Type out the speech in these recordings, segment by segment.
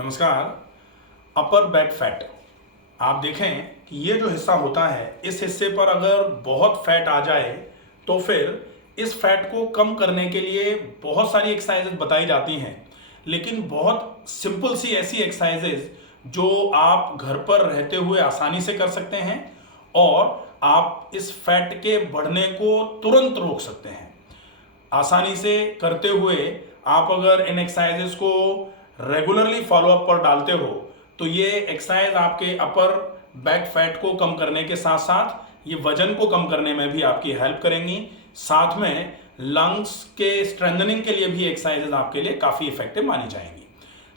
नमस्कार। Upper back fat, आप देखें कि ये जो हिस्सा होता है, इस हिस्से पर अगर बहुत फैट आ जाए तो फिर इस फैट को कम करने के लिए बहुत सारी एक्सरसाइजेज बताई जाती हैं, लेकिन बहुत सिंपल सी ऐसी एक्सरसाइजेज जो आप घर पर रहते हुए आसानी से कर सकते हैं और आप इस फैट के बढ़ने को तुरंत रोक सकते हैं। आसानी से करते हुए आप अगर इन एक्सरसाइजेस को रेगुलरली फॉलोअप पर डालते हो तो ये एक्सरसाइज आपके अपर बैक फैट को कम करने के साथ साथ ये वजन को कम करने में भी आपकी हेल्प करेंगी। साथ में लंग्स के स्ट्रेंथनिंग के लिए भी एक्सरसाइजेज आपके लिए काफ़ी इफेक्टिव मानी जाएंगी।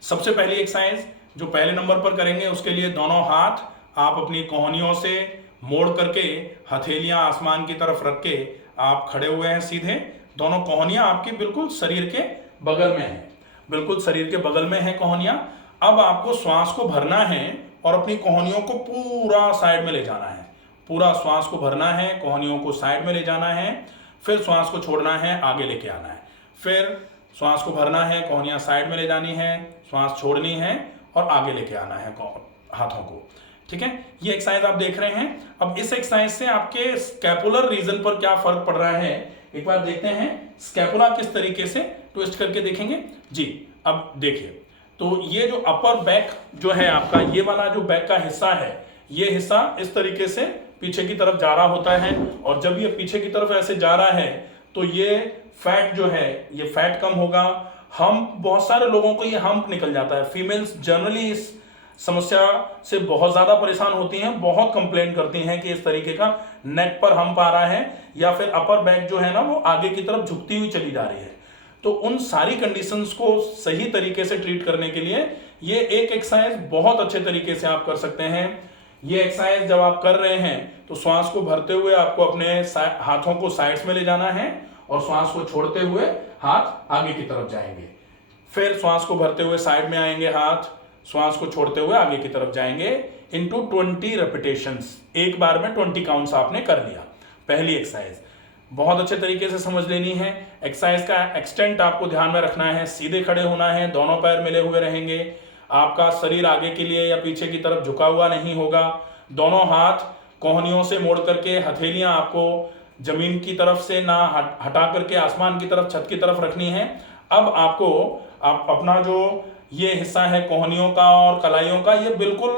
सबसे पहली एक्सरसाइज जो पहले नंबर पर करेंगे, उसके लिए दोनों हाथ आप अपनी कोहनियों से मोड़ करके हथेलियां आसमान की तरफ रख के आप खड़े हुए हैं सीधे। दोनों कोहनियां आपके बिल्कुल शरीर के बगल में हैं, बिल्कुल शरीर के बगल में है कोहनियां। अब आपको श्वास को भरना है और अपनी कोहनियों को पूरा साइड में ले जाना है। पूरा श्वास को भरना है, कोहनियों को साइड में ले जाना है, फिर श्वास को छोड़ना है, आगे लेके आना है। फिर श्वास को भरना है, कोहनियां साइड में ले जानी है, श्वास छोड़नी है और आगे लेके आना है हाथों को। ठीक है, ये एक्सरसाइज आप देख रहे हैं। अब इस एक्सरसाइज से आपके स्कैपुलर रीजन पर क्या फर्क पड़ रहा है, एक बार देखते हैं। स्कैपुला किस तरीके से ट्विस्ट करके देखेंगे जी। अब देखिए, तो ये जो अपर बैक जो है आपका, ये वाला जो बैक का हिस्सा है, ये हिस्सा इस तरीके से पीछे की तरफ जा रहा होता है और जब ये पीछे की तरफ ऐसे जा रहा है तो ये फैट जो है, ये फैट कम होगा। हम बहुत सारे लोगों को ये हम्प निकल जाता है। फीमेल्स जनरली इस समस्या से बहुत ज्यादा परेशान होती हैं, बहुत कंप्लेन करती हैं कि इस तरीके का नेक पर हम्प आ रहा है या फिर अपर बैक जो है ना वो आगे की तरफ झुकती हुई चली जा रही है। तो उन सारी कंडीशंस को सही तरीके से ट्रीट करने के लिए ये एक एक्सरसाइज बहुत अच्छे तरीके से आप कर सकते हैं। ये एक्सरसाइज जब आप कर रहे हैं तो श्वास को भरते हुए आपको अपने हाथों को साइड्स में ले जाना है और श्वास को छोड़ते हुए हाथ आगे की तरफ जाएंगे। फिर श्वास को भरते हुए साइड में आएंगे, हाथ श्वास को छोड़ते हुए आगे की तरफ जाएंगे इनटू 20 रेपिटेशंस। एक बार में 20 काउंट्स आपने कर लिया। पहली एक्सरसाइज बहुत अच्छे तरीके से समझ लेनी है। एक्सरसाइज का एक्सटेंट आपको ध्यान में रखना है। सीधे खड़े होना है, दोनों पैर मिले हुए रहेंगे, आपका शरीर आगे के लिए या पीछे की तरफ झुका हुआ नहीं होगा। दोनों हाथ कोहनियों से मोड़ करके हथेलियां आपको जमीन की तरफ से ना हटा करके आसमान की तरफ, छत की तरफ रखनी है। अब आपको अपना जो ये हिस्सा है कोहनियों का और कलाइयों का, ये बिल्कुल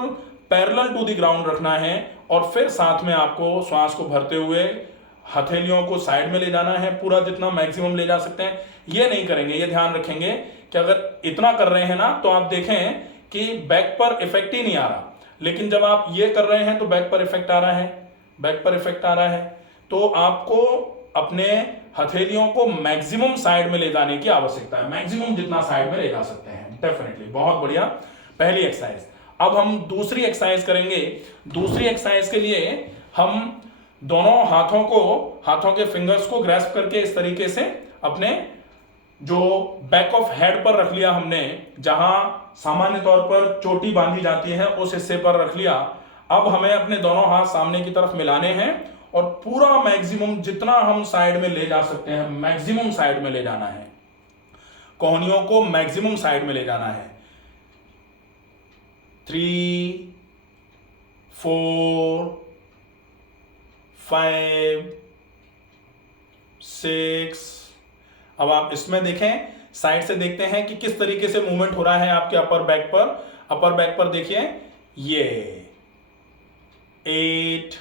पैरेलल टू द ग्राउंड रखना है और फिर साथ में आपको श्वास को भरते हुए हथेलियों को साइड में ले जाना है, पूरा जितना मैक्सिमम ले जा सकते हैं। ये नहीं करेंगे, ये ध्यान रखेंगे कि अगर इतना कर रहे हैं ना तो आप देखें कि बैक पर इफेक्ट ही नहीं आ रहा, लेकिन जब आप ये कर रहे हैं तो बैक पर इफेक्ट आ रहा है, बैक पर इफेक्ट आ रहा है। तो आपको अपने हथेलियों को मैक्सिमम साइड में ले जाने की आवश्यकता है, मैक्सिमम जितना साइड में ले जा सकते हैं। डेफिनेटली बहुत बढ़िया, पहली एक्सरसाइज। अब हम दूसरी एक्सरसाइज करेंगे। दूसरी एक्सरसाइज के लिए हम दोनों हाथों को, हाथों के फिंगर्स को ग्रैस्प करके इस तरीके से अपने जो बैक ऑफ हेड पर रख लिया हमने, जहां सामान्य तौर पर चोटी बांधी जाती है उस हिस्से पर रख लिया। अब हमें अपने दोनों हाथ सामने की तरफ मिलाने हैं और पूरा मैक्सिमम जितना हम साइड में ले जा सकते हैं, मैक्सिमम साइड में ले जाना है। कोहनियों को मैक्सिमम साइड में ले जाना है। 3, 4, 5, 6। अब आप इसमें देखें, साइड से देखते हैं कि किस तरीके से मूवमेंट हो रहा है आपके अपर बैक पर। अपर बैक पर देखिए, ये 8,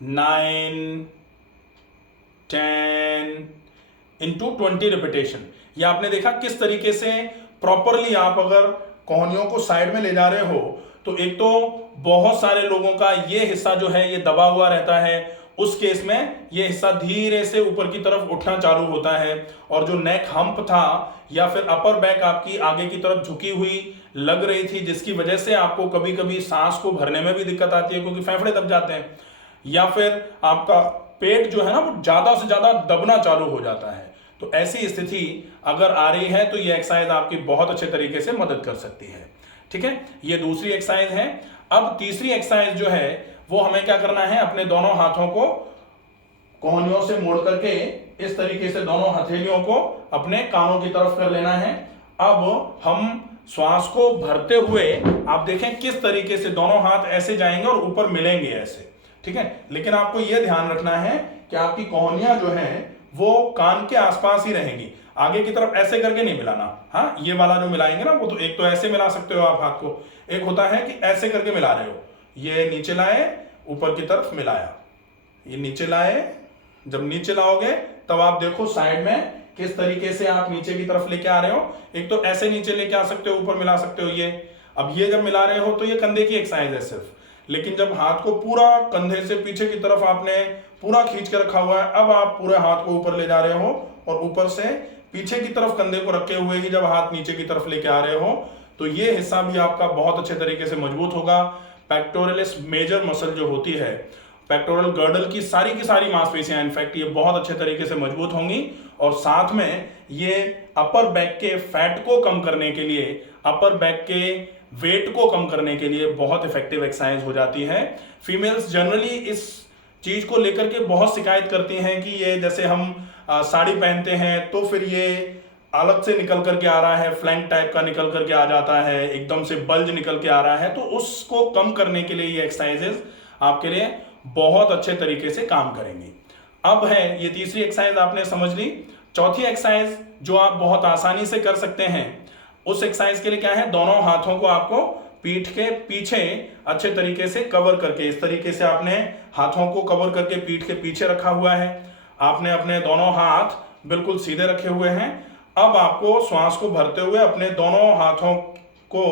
9, 10 इंटू 20 रिपीटेशन। ये आपने देखा किस तरीके से प्रॉपरली आप अगर कोहनियों को साइड में ले जा रहे हो तो एक तो बहुत सारे लोगों का ये हिस्सा जो है ये दबा हुआ रहता है, उस केस में ये हिस्सा धीरे से ऊपर की तरफ उठना चालू होता है और जो नेक हम्प था या फिर अपर बैक आपकी आगे की तरफ झुकी हुई लग रही थी, जिसकी वजह से आपको कभी कभी सांस को भरने में भी दिक्कत आती है क्योंकि फेफड़े दब जाते हैं, या फिर आपका पेट जो है ना वो ज्यादा से ज्यादा दबना चालू हो जाता है। तो ऐसी स्थिति अगर आ रही है तो ये एक्सरसाइज आपकी बहुत अच्छे तरीके से मदद कर सकती है। ठीक है, ये दूसरी एक्सरसाइज है। अब तीसरी एक्सरसाइज जो है वो हमें क्या करना है, अपने दोनों हाथों को कोहनियों से मोड़ करके इस तरीके से दोनों हथेलियों को अपने कानों की तरफ कर लेना है। अब हम श्वास को भरते हुए आप देखें किस तरीके से दोनों हाथ ऐसे जाएंगे और ऊपर मिलेंगे ऐसे, ठीक है। लेकिन आपको यह ध्यान रखना है कि आपकी कोहनियां जो है वो कान के आसपास ही रहेंगी, आगे की तरफ ऐसे करके नहीं मिलाना। हाँ, ये वाला जो मिलाएंगे ना, वो तो एक तो ऐसे मिला सकते हो आप हाथ को, एक होता है कि ऐसे करके मिला रहे हो, ये नीचे लाए ऊपर की तरफ मिलाया, ये नीचे लाए, जब नीचे लाओगे तब आप देखो साइड में किस तरीके से आप नीचे की तरफ लेके आ रहे हो। एक तो ऐसे नीचे लेके आ सकते हो, ऊपर मिला सकते हो ये। अब ये जब मिला रहे हो तो ये कंधे की एक्सरसाइज है सिर्फ, लेकिन जब हाथ को पूरा कंधे से पीछे की तरफ आपने पूरा खींच के रखा हुआ है, अब आप पूरे हाथ को ऊपर ले जा रहे हो और ऊपर से पीछे की तरफ कंधे को रखे हुए ही जब हाथ नीचे की तरफ लेके आ रहे हो, तो ये हिस्सा भी आपका बहुत अच्छे तरीके से मजबूत होगा। पेक्टोरलिस मेजर मसल जो होती है, पेक्टोरल गर्डल की सारी मांसपेशियां इनफैक्ट ये बहुत अच्छे तरीके से मजबूत होंगी, और साथ में ये अपर बैक के फैट को कम करने के लिए, अपर बैक के वेट को कम करने के लिए बहुत इफेक्टिव एक्सरसाइज हो जाती है। फीमेल्स जनरली इस चीज को लेकर के बहुत शिकायत करती हैं कि ये जैसे हम साड़ी पहनते हैं तो फिर ये अलग से निकल करके आ रहा है, फ्लैंक टाइप का निकल करके आ जाता है, एकदम से बल्ज निकल के आ रहा है, तो उसको कम करने के लिए ये एक्सरसाइजेस आपके लिए बहुत अच्छे तरीके से काम करेंगी। अब है ये तीसरी एक्सरसाइज आपने समझ ली। चौथी एक्सरसाइज जो आप बहुत आसानी से कर सकते हैं, उस एक्सरसाइज के लिए क्या है, दोनों हाथों को आपको पीठ के पीछे अच्छे तरीके से कवर करके, इस तरीके से आपने हाथों को कवर करके पीठ के पीछे रखा हुआ है, आपने अपने दोनों हाथ बिल्कुल सीधे रखे हुए हैं। अब आपको श्वास को भरते हुए अपने दोनों हाथों को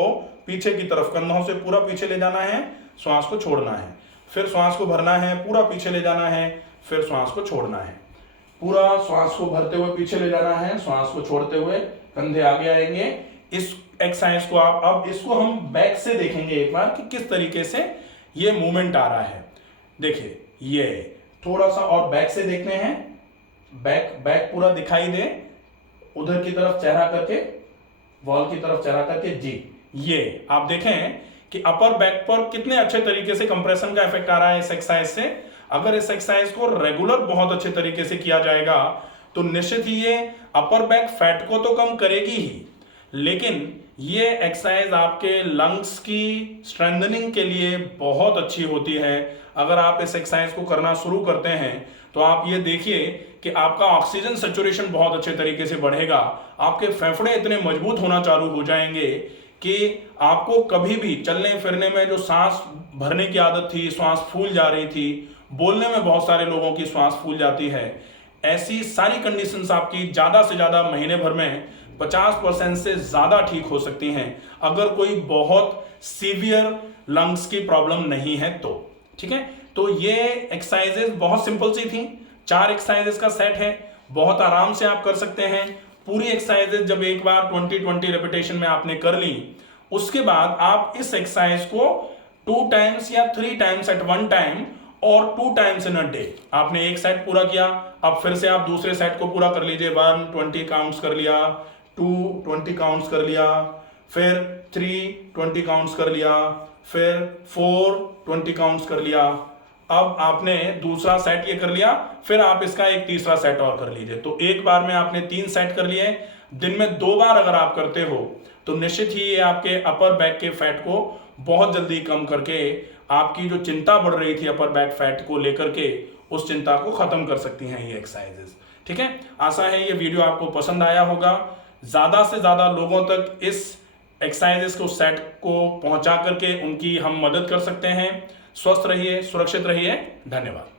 पीछे की तरफ, कंधों से पूरा पीछे ले जाना है, श्वास को छोड़ना है, फिर श्वास को भरना है, पूरा पीछे ले जाना है, फिर श्वास को छोड़ना है, पूरा श्वास को भरते हुए पीछे ले जाना है, श्वास को छोड़ते हुए कंधे आगे आएंगे। इस एक्सरसाइज को आप, अब इसको हम बैक से देखेंगे एक बार कि किस तरीके से ये मूवमेंट आ रहा है। देखिए ये थोड़ा सा और बैक से देखते हैं, बैक पूरा दिखाई दे, उधर की तरफ चेहरा करके, वॉल की तरफ चेहरा करके, जी ये आप देखें कि अपर बैक पर कितने अच्छे तरीके से कंप्रेशन का इफेक्ट आ रहा है इस एक्सरसाइज से। अगर इस एक्सरसाइज को रेगुलर बहुत अच्छे तरीके से किया जाएगा तो निश्चित ही ये अपर बैक फैट को तो कम करेगी ही, लेकिन ये एक्सरसाइज आपके लंग्स की स्ट्रेंथनिंग के लिए बहुत अच्छी होती है। अगर आप इस एक्सरसाइज को करना शुरू करते हैं तो आप ये देखिए कि आपका ऑक्सीजन सैचुरेशन बहुत अच्छे तरीके से बढ़ेगा, आपके फेफड़े इतने मजबूत होना चालू हो जाएंगे कि आपको कभी भी चलने फिरने में जो सांस भरने की आदत थी, श्वास फूल जा रही थी, बोलने में बहुत सारे लोगों की श्वास फूल जाती है, ऐसी सारी कंडीशंस आपकी ज़्यादा से ज़्यादा महीने भर में 50% से ज़्यादा ठीक हो सकती हैं, अगर कोई बहुत सीवियर लंग्स की प्रॉब्लम नहीं है तो। ठीक है, तो ये एक्सरसाइजेस बहुत सिंपल सी थी, 4 एक्सरसाइजेस का सेट है, बहुत आराम से आप कर सकते हैं। पूरी एक्सरसाइजेस जब एक बार 20-20 रेपिटेशन में आपने कर ली, उसके बाद आप इस एक्सरसाइज को 2 टाइम्स या 3 टाइम्स एट 1 टाइम और 2 टाइम्स इन अ डे। आपने एक सेट पूरा किया, अब फिर से आप दूसरे सेट को पूरा कर लीजिए। 1 20 काउंट्स कर लिया, 2 20 काउंट्स कर लिया, फिर 3 20 काउंट्स कर लिया, फिर 4 20 काउंट्स कर लिया। अब आपने दूसरा सेट ये कर लिया, फिर आप इसका एक तीसरा सेट और कर लीजिए। तो एक बार में आपने 3 सेट कर लिए। दिन में 2 बार अगर आप करते हो तो निश्चित ही ये आपके अपर बैक के फैट को बहुत जल्दी कम करके आपकी जो चिंता बढ़ रही थी अपर बैक फैट को लेकर के, उस चिंता को खत्म कर सकती हैं ये एक्सरसाइजेस। ठीक है, आशा है ये वीडियो आपको पसंद आया होगा। ज्यादा से ज्यादा लोगों तक इस एक्सरसाइजेस को, सेट को पहुंचा करके उनकी हम मदद कर सकते हैं। स्वस्थ रहिए, सुरक्षित रहिए। धन्यवाद।